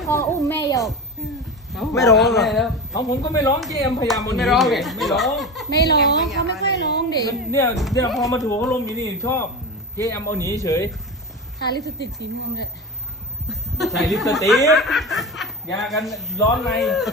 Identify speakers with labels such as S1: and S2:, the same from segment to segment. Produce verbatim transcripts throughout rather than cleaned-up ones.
S1: พ่ออุ้มแม่หยก
S2: ไม่ร้องเหรอ
S3: แล้วของผมก็ไม่ร้องเจมพยายามมันไม่ร้องเลยไม่ร้อง
S1: ไม่ร้องเขาไม่ค่อยร้องเด็ก
S3: เนี่ยเนี่ยพอมาถูกเขาลมอยู่นี่ชอบเจมเอาหนีเฉย
S1: ทาลิปสติกสีม่วงเลย
S3: ใส่ลิปสติกยากันร้อนใน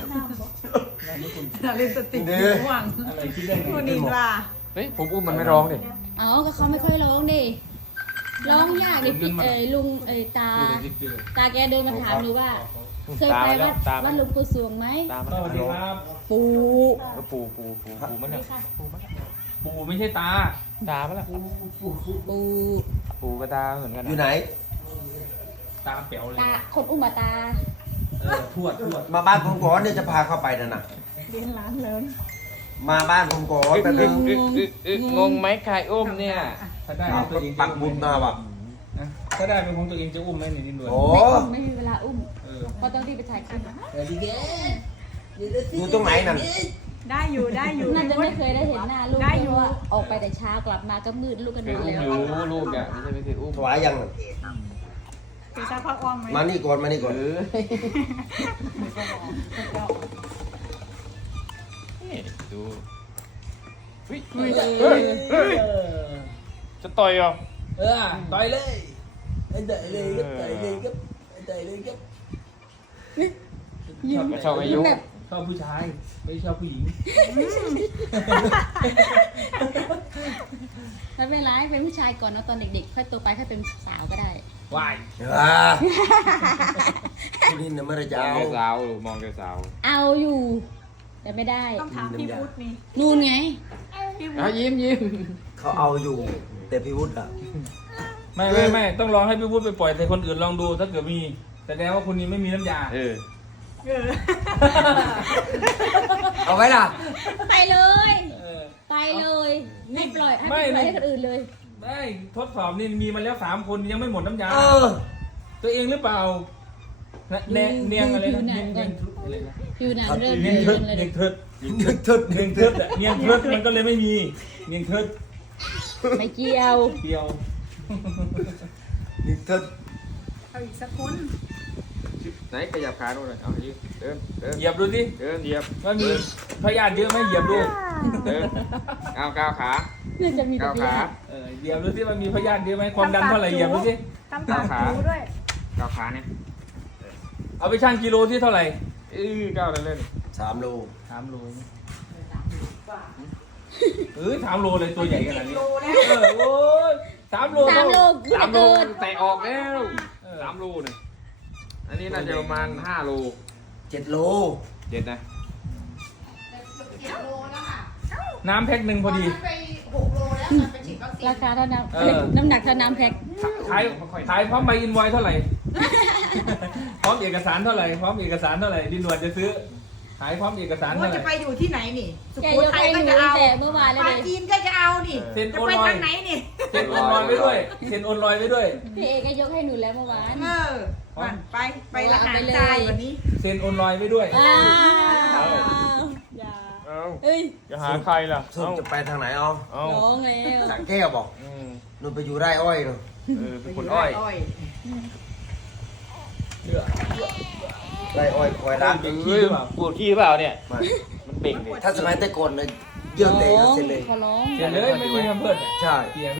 S4: ลิปสติกม่วง
S3: อะไรคิดได้ไง
S4: คุณนินว่า
S2: เฮ้ยผมอุ้มมันไม่ร้องดิ
S1: เอาก็เขาไม่ค่อยร้องดิร้องยากดิพี่เอ้ยลุงเอ้ยตา ตาแกเดินมาถามหนูว่า เคยไปวัดวัดหลวงปู่สวงไหม
S2: ตามัน
S3: สวัสดีครับ
S1: ปู่
S2: เออปูปูปูปูมันเนี่ยปูมัน
S3: ปู่ไม่ใช่ตา
S2: ตามันละ
S1: ปู่
S2: ปูกับตาเหมือนกัน
S5: อยู่ไหน
S3: ตาเป๋วเลย
S1: ตาคนอุ้มมาตา
S3: เออทวดทวด
S5: มาบ้านผมก่อนเดี๋ยวจะพาเข้าไปนั่นน่ะ
S4: เรียนร้านเลย
S5: มาบ้านผมก่อน
S2: อึ๊ก
S5: แป๊บนึ
S2: อึ๊
S5: ง
S2: กอึ๊กอึ๊กอึ๊กงงไหมใครอุ้มเนี่ย
S3: ถ้าได้
S5: เอา
S3: ตัวเอง
S5: ปักบุญมาว่ะ
S3: นะถ้าได้เป็นของตัวเองจะอุ้มไหมหนึ่งดินด่วน
S5: โอ้
S1: ไม่อุ้มไม่มีเวลาอุ้ม
S3: เออ
S1: เพราะต้องรีบไปถ่ายคลิป
S5: อยู่ตรงไหนนั่น
S4: ได้อยู่ได้อยู่
S1: น่าจะไม่เคยได้เห็นหน้าลูก
S4: ได้อยู่
S1: เพราะว่าออกไปแต่เช้ากลับมาก็มืดลูกกัน
S2: เค
S1: น
S2: ย
S1: อน
S2: อุ้ม
S1: แล้ว
S2: อยู่ลูกอ่ะไม่ใช่ไม่เคยอุ้ม
S5: ถวายยังน่ะ
S4: คือซักผ้าอ้อมไหม
S5: มานี่ก่อนมานี่ก่อน
S2: เออนี่ดูเฮ้ยเฮ้ยเฮ้ยเฮ้ยจะต่อยเหรอ
S3: เออต่อยเลยต่อยเลยครับต่อยเลยครับต่อยเลยครับ
S2: ไม่ชอบอายุ
S1: แบบ
S3: ชอบผู้ชายไม่ชอบผู้หญิง
S1: ไม่เป็นไรเป็นผู้ชายก่อนเนอะตอนเด็กๆค่อยโตไปค่อยเป็นสาวก็ได้
S3: วาย
S5: อ่าคุณนินน่ะไม่ได้จะ
S2: มอง
S5: เอา
S2: แกสาวมองแกสาว
S1: เอาอยู่ แต่ไม่ได้
S4: ต้องถามพี่พุทธนี่
S1: นู่นไง
S4: พี่พุ
S2: เอา
S4: ทธ
S2: ยิ้มยิ้ม
S5: เขาเอาอยู่ แต่พี่วุฒิอ่ะ
S3: ไม่ไม่ไม่ต้องลองให้พี่พูดไปปล่อยแต่คนอื่นลองดูถ้าเกิดมีแสดงว่าคนนี้ไม่มีน้ำยา
S2: เออ
S4: เออ
S5: เอาไว้ล่ะ
S1: ไปเลย
S3: เออ
S1: ไปเลยไม่ปล่อยให้
S3: ไม่
S1: ไปปล่อย
S3: ไม่
S1: ให้คนอื่นเลย
S3: ได้ทดสอบนี่มีมาแล้วสามคนยังไม่หมดน้ำยา
S5: เออ
S3: ตัวเองหรือเปล่านะแนเนียงอะไรนะเนียงเนียงอะไรนะ
S1: ผิวหนังเริ่ม
S3: เนี
S1: เดิ
S3: ยง
S1: น
S3: เทิด
S1: เลย
S3: เนียงเทิด
S5: นึกทึด
S3: เนียงเทิดอะเนียงเทิดมันก็เลยไม่มีเนียงเทิด
S1: ไม่เกี่ยว
S3: เดียว
S5: นึกทึด
S4: เอาอีกสักคน
S2: ไหนขยับขาดูหน่อยเอายืมเดินเดิน
S3: เหยียบดูสิ
S2: เดินเหยียบ
S3: ว่ามีพยานเยอะไหมเหยียบดู
S2: เดินเอาก้าวขา
S1: น่าจะมีแต่
S2: ก้าว
S1: พ
S2: ขาย
S1: าน
S3: เออเหยียบดูสิมันมีพยานเยอะไหมความดันเท่าไหร่เหยียบดูสิ
S4: ตำปากจูด้วย
S2: ก้าวขาเนี่ย
S3: เอาไปชั่งกิโลที่เท่าไหร่
S2: เออก้าวเล่น
S5: สามโล
S3: สามโลเออสามโลเลยตัวใหญ่ขนาดนี้
S4: โลแล้ว
S3: เออโอ้ยสามโล
S1: สามโล
S2: สามโล
S1: เกิน
S2: แตะออกแล้วสามโลเนี่ยอันนี้น่าจะประมาณห้าโล
S5: เจ็ดโล
S2: เจ็ดนะ
S3: น้ำแพ็คหนึ่งพอดี
S1: ราคาเท่าน้ำ
S3: เออ
S1: น้ำหนักเท่าน้ำแพ็ค
S3: ขายขายพร้อมใบอินไวเท่าไหร่ พร้อมเอกสารเท่าไหร่ พร้อมเอกสารเท่าไหร่ดินด่วนจะซื้อ ขายพร้อมเอกสาร
S4: ว่า
S3: เท่าไห
S4: จะ
S3: ร่
S4: ไปอยู่ที่ไหนนี่ สุ
S1: แก
S4: โข
S1: ยก
S4: ทัย
S1: ให้ห
S4: ก็
S1: นู
S4: จะเอา
S1: แต่เมื่อวานแล้ว
S4: ปา
S1: เลย
S4: จีนก็จะเอานี่
S3: เซ็น
S4: จะ
S3: โอน
S4: ไป
S3: ลอย
S4: ทางไหนนี่
S3: เซ็นโอนลอยไว้ด้วยเซ็นโอนลอยไว้ด้วย
S1: พี่เอก็ยกให้หนูแล้วเมื่อวาน
S4: เออวันไปไปละหาร
S1: เอาไปเลย
S4: จ่ายวันนี้
S3: เซ็นโอนลอยไว้ด้วย
S1: อ้าว
S4: อย่า
S2: เอา
S1: เอ้ย
S2: จะหาใครล่ะ
S5: ส้มจะไปทางไหนเอา
S2: เอา
S1: ร้องแล้ว
S5: สักแก้วบอก
S2: อืม
S5: นู่นไปอยู่ไร่อ้อยนู่น
S2: เออเป็นคนอ้อย
S4: อ้อย
S5: ไร่อ้อยคอยรัก
S3: เอ
S2: เฮ้ยปวดขี้เปล่าเนี่ย
S5: ไม่
S2: มันเบ่งดิ
S5: ถ้าสมัยแต่ก่อนเนี่ยเยอะเตะก็เสร็จเลย
S1: ขอร้อง
S3: เซ็นเลยไม่มีทำเพื่อน
S5: ใช่
S3: เปลี่ยน